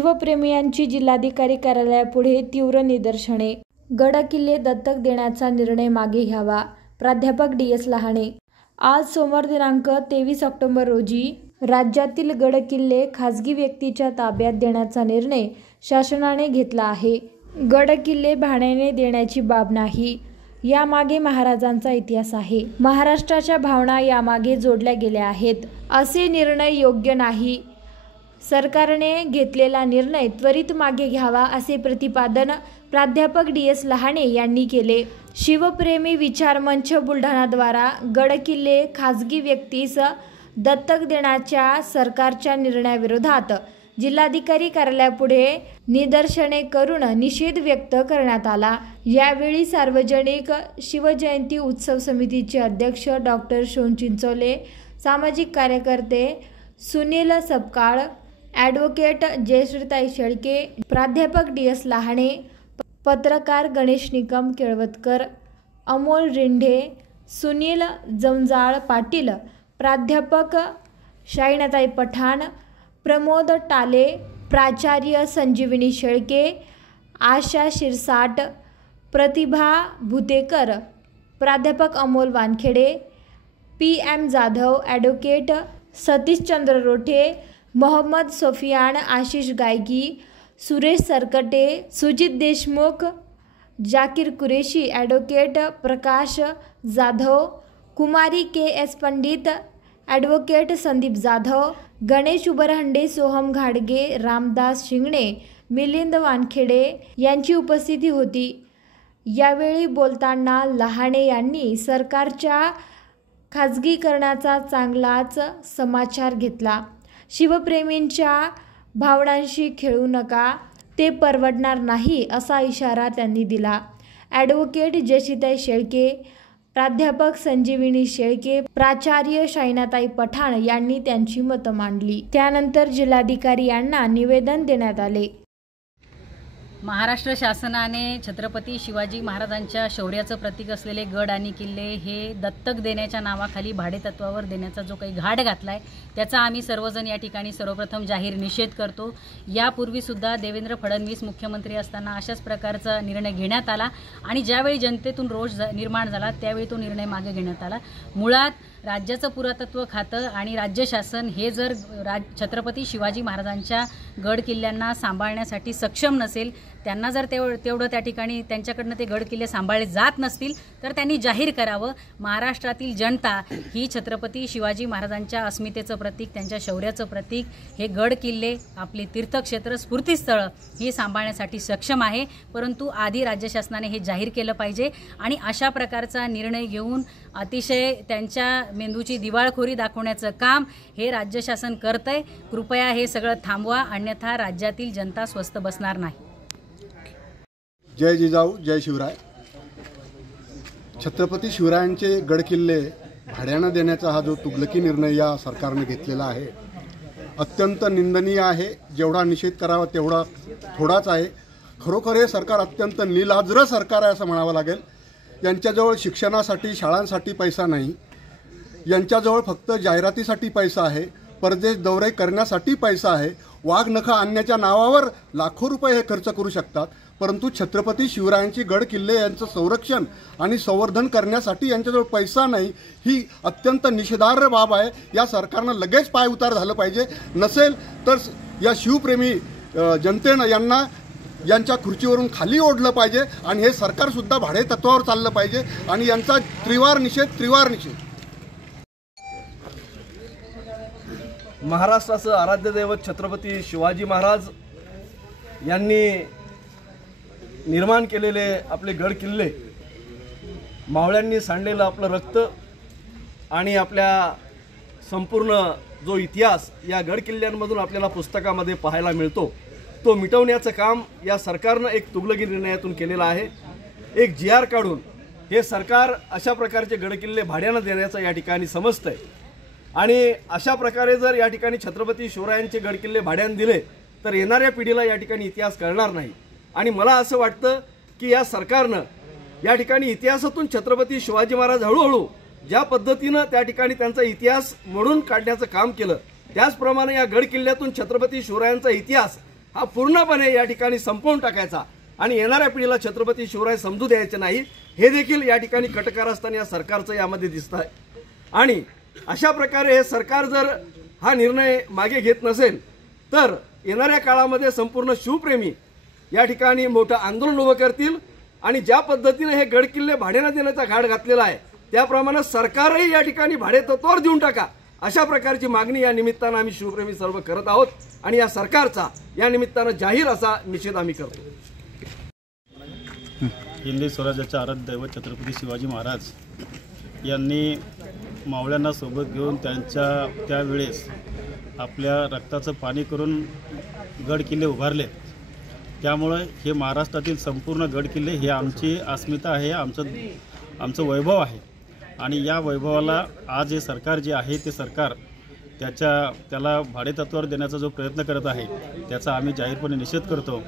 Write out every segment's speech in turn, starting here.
शिवप्रेमीयांची जिल्हाधिकारी कार्यालयापुढे तीव्र निदर्शने। गडकिल्ले दत्तक देण्याचा निर्णय मागे घ्यावा, प्राध्यापक DS लहाने। आज सोमवार दिनांक 23 ऑक्टोबर रोजी राज्यातील गडकिल्ले खासगी व्यक्तीच्या ताब्यात देण्याचा निर्णय शासनाने घेतला आहे। गडकिल्ले भाड्याने देण्याची बाब नाही, यामागे महाराजांचा इतिहास आहे। महाराष्ट्राच्या भावना यामागे जोडल्या गेल्या आहेत। असे निर्णय योग्य नाही। सरकारने घेतलेला निर्णय त्वरित मागे घ्यावा, असे प्रतिपादन प्राध्यापक DS लहाने यांनी केले। शिवप्रेमी विचार मंच बुलढाणाद्वारा गडकिल्ले खासगी व्यक्तीस दत्तक देण्याच्या सरकारच्या निर्णयाविरोधात जिल्हाधिकारी कार्यालयापुढे निदर्शने करून निषेध व्यक्त करण्यात आला। यावेळी सार्वजनिक शिवजयंती उत्सव समितीचे अध्यक्ष डॉ. शोन चिंचोले, सामाजिक कार्यकर्ते सुनील सपकाळ, ॲडव्होकेट जयश्रीताई शेळके, प्राध्यापक DS लहाने, पत्रकार गणेश निकम केळवतकर, अमोल रिंढे, सुनील जंजाळ पाटील, प्राध्यापक शाहीनाताई पठाण, प्रमोद टाले, प्राचार्य संजीवनी शेळके, आशा शिरसाट, प्रतिभा भुतेकर, प्राध्यापक Amol Wankhede, PM Jadhav, advocate Satish Chandra Rothe, Mohammed Sufiyan, Ashish Geigy, Suresh Sarkate, Sujit Deshmukh, Zakir Qureshi, advocate Prakash Jadhav, कुमारी KS पंडित, ॲडव्होकेट संदीप जाधव, गणेश उबरहंडे, सोहम घाडगे, रामदास शिंगणे, मिलिंद वानखेडे यांची उपस्थिती होती। यावेळी बोलताना लहाने यांनी सरकारच्या खाजगीकरणाचा चांगलाच समाचार घेतला। शिवप्रेमींच्या भावनांशी खेळू नका, ते परवडणार नाही, असा इशारा त्यांनी दिला। ॲडव्होकेट जयश्रीताई शेळके, प्राध्यापक संजीवनी शेळके, प्राचार्य शाहीनाताई पठाण यांनी त्यांची मतं मांडली। त्यानंतर जिल्हाधिकारी यांना निवेदन देण्यात आले। महाराष्ट्र शासनाने छत्रपती शिवाजी महाराजांच्या शौर्याचं प्रतीक असलेले गड आणि किल्ले हे दत्तक देण्याच्या नावाखाली भाडेतत्वावर देण्याचा जो काही घाट घातला आहे, त्याचा आम्ही सर्वजण या ठिकाणी सर्वप्रथम जाहीर निषेध करतो। यापूर्वीसुद्धा देवेंद्र फडणवीस मुख्यमंत्री असताना अशाच प्रकारचा निर्णय घेण्यात आला आणि ज्यावेळी जनतेतून रोष निर्माण झाला त्यावेळी तो निर्णय मागे घेण्यात आला। मुळात राज्याचं पुरातत्व खातं आणि राज्य शासन हे जर छत्रपती शिवाजी महाराजांच्या गड किल्ल्यांना सांभाळण्यासाठी सक्षम नसेल, त्यांना जर तेवढं त्या ठिकाणी त्यांच्याकडनं ते गड किल्ले सांभाळले जात नसतील, तर त्यांनी जाहीर करावं। महाराष्ट्रातील जनता ही छत्रपती शिवाजी महाराजांच्या अस्मितेचं प्रतीक, त्यांच्या शौर्याचं प्रतीक हे गड किल्ले, आपली तीर्थक्षेत्र, स्फूर्तीस्थळं ही सांभाळण्यासाठी सक्षम आहे। परंतु आधी राज्य शासनाने हे जाहीर केलं पाहिजे आणि अशा प्रकारचा निर्णय घेऊन अतिशय त्यांच्या मेंदूची दिवाळखोरी दाखवण्याचं काम हे राज्य शासन करतंय। कृपया हे सगळं थांबवा, अन्यथा राज्यातील जनता स्वस्थ बसणार नाही। जय जिजाऊ, जय शिवराय। छत्रपती शिवरायांचे गडकिल्ले भाड्यानं देण्याचा हा जो तुगलकी निर्णय या सरकारने घेतलेला आहे, अत्यंत निंदनीय आहे। जेवढा निषेध करावा तेवढा थोडाच आहे। खरोखर हे सरकार अत्यंत निलाज्र सरकार आहे असं म्हणावं लागेल। यांच्याजवळ शिक्षणासाठी, शाळांसाठी पैसा नाही, यांच्याजवळ फक्त जाहिरातीसाठी पैसा आहे, परदेश दौरे करण्यासाठी पैसा आहे, वाघनखं आणण्याच्या नावावर लाखो रुपये हे खर्च करू शकतात। परंतु छत्रपती शिवरायांची गड किल्ले यांचं संरक्षण आणि संवर्धन करण्यासाठी यांच्याजवळ पैसा नाही, ही अत्यंत निषेधार्ह बाब आहे। या सरकारनं लगेच पायउतार झालं पाहिजे, नसेल तर या शिवप्रेमी जनतेनं यांना यांच्या खुर्चीवरून खाली ओढलं पाहिजे आणि हे सरकारसुद्धा भाडेतत्वावर चाललं पाहिजे आणि यांचा त्रिवार निषेध। महाराष्ट्राचं आराध्य दैवत छत्रपती शिवाजी महाराज यांनी निर्माण केलेले आपले गड किल्ले, मावळ्यांनी सांडलेलं आपलं रक्त आणि आपल्या संपूर्ण जो इतिहास या गड किल्ल्यांमधून आपल्याला पुस्तकामध्ये पाहायला मिळतो, तो मिटवण्याचं काम या सरकारनं एक तुगलकी निर्णयातून केलेलं आहे। एक GR काढून हे सरकार अशा प्रकारचे गडकिल्ले भाड्यानं देण्याचं या ठिकाणी समजतंय आणि अशा प्रकारे जर या ठिकाणी छत्रपती शिवरायांचे गडकिल्ले भाड्यानं दिले तर येणाऱ्या पिढीला या ठिकाणी इतिहास कळणार नाही। आणि मला असं वाटतं की या सरकारनं या ठिकाणी इतिहासातून छत्रपती शिवाजी महाराज हळूहळू ज्या पद्धतीनं त्या ठिकाणी त्यांचा इतिहास मोडून काढण्याचं काम केलं, त्याचप्रमाणे या गड किल्ल्यातून छत्रपती शिवरायांचा इतिहास हा पूर्णपणे या ठिकाणी संपवून टाकायचा आणि येणाऱ्या पिढीला छत्रपती शिवराय समजू द्यायचे नाही, हे देखील या ठिकाणी कटकारस्थान या सरकारचं यामध्ये दिसत आहे। आणि अशा प्रकारे हे सरकार जर हा निर्णय मागे घेत नसेल तर येणाऱ्या काळामध्ये संपूर्ण शिवप्रेमी या ठिकाणी मोठं आंदोलन उभं करतील आणि ज्या पद्धतीने हे गडकिल्ले भाड्यानं देण्याचा घाट घातलेला आहे त्याप्रमाणे सरकारही या ठिकाणी भाडे तत्वावर देऊन टाका, अशा प्रकारची मागणी या निमित्तानं आम्ही शिवप्रेमी सर्व करत आहोत आणि या सरकारचा या निमित्तानं जाहीर असा निषेध आम्ही करतो। हिंदवी स्वराज्याचे आराध्य दैवत छत्रपती शिवाजी महाराज यांनी मावळ्यांना सोबत घेऊन त्यांच्या त्यावेळेस आपल्या रक्ताचं पाणी करून गड किल्ले उभारले। त्यामुळे हे महाराष्ट्रातील संपूर्ण गड किल्ले हे आमची अस्मिता आहे, आमचं वैभव आहे आणि या वैभवाला आज हे सरकार जे आहे ते सरकार त्याला भाडेतत्वावर देण्याचा जो प्रयत्न करत आहे त्याचा आम्ही जाहीरपणे निषेध करतो।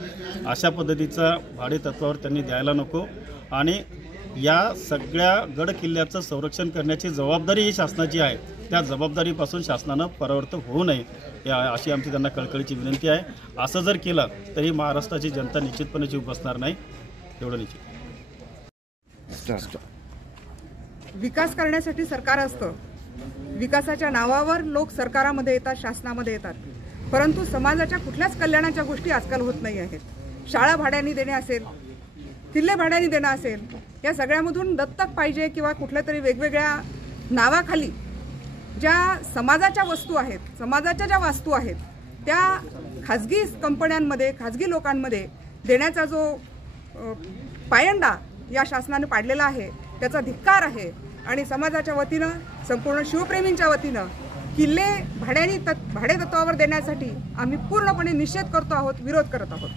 अशा पद्धतीचा भाडेतत्वावर त्यांनी द्यायला नको आणि या सगळ्या गड किल्ल्याचं संरक्षण करण्याची जबाबदारी ही शासनाची आहे, त्या जबाबदारीपासून शासनानं परावर्त होऊ नये अशी आमची त्यांना कळकळीची विनंती आहे। असं जर केलं तरी महाराष्ट्राची जनता निश्चितपणे चूप बसणार नाही, एवढं निश्चित। विकास करण्यासाठी सरकार असतं, विकासाच्या नावावर लोक सरकारामध्ये येतात, शासनामध्ये येतात, परंतु समाजाच्या कुठल्याच कल्याणाच्या गोष्टी आजकाल होत नाही आहेत। शाळा भाड्याने देणे असेल, किल्ले भाड्याने देणं असेल, या सगळ्यामधून दत्तक पाहिजे किंवा कुठल्या तरी वेगवेगळ्या नावाखाली ज्या समाजाच्या वस्तू आहेत, समाजाच्या ज्या वास्तू आहेत त्या खाजगी कंपन्यांमध्ये, खाजगी लोकांमध्ये देण्याचा जो पायंडा या शासनाने पाडलेला आहे त्याचा धिक्कार आहे आणि समाजाच्या वतीनं, संपूर्ण शिवप्रेमींच्या वतीनं किल्ले भाडेतत्वावर देण्यासाठी आम्ही पूर्णपणे निषेध करतो आहोत, विरोध करत आहोत।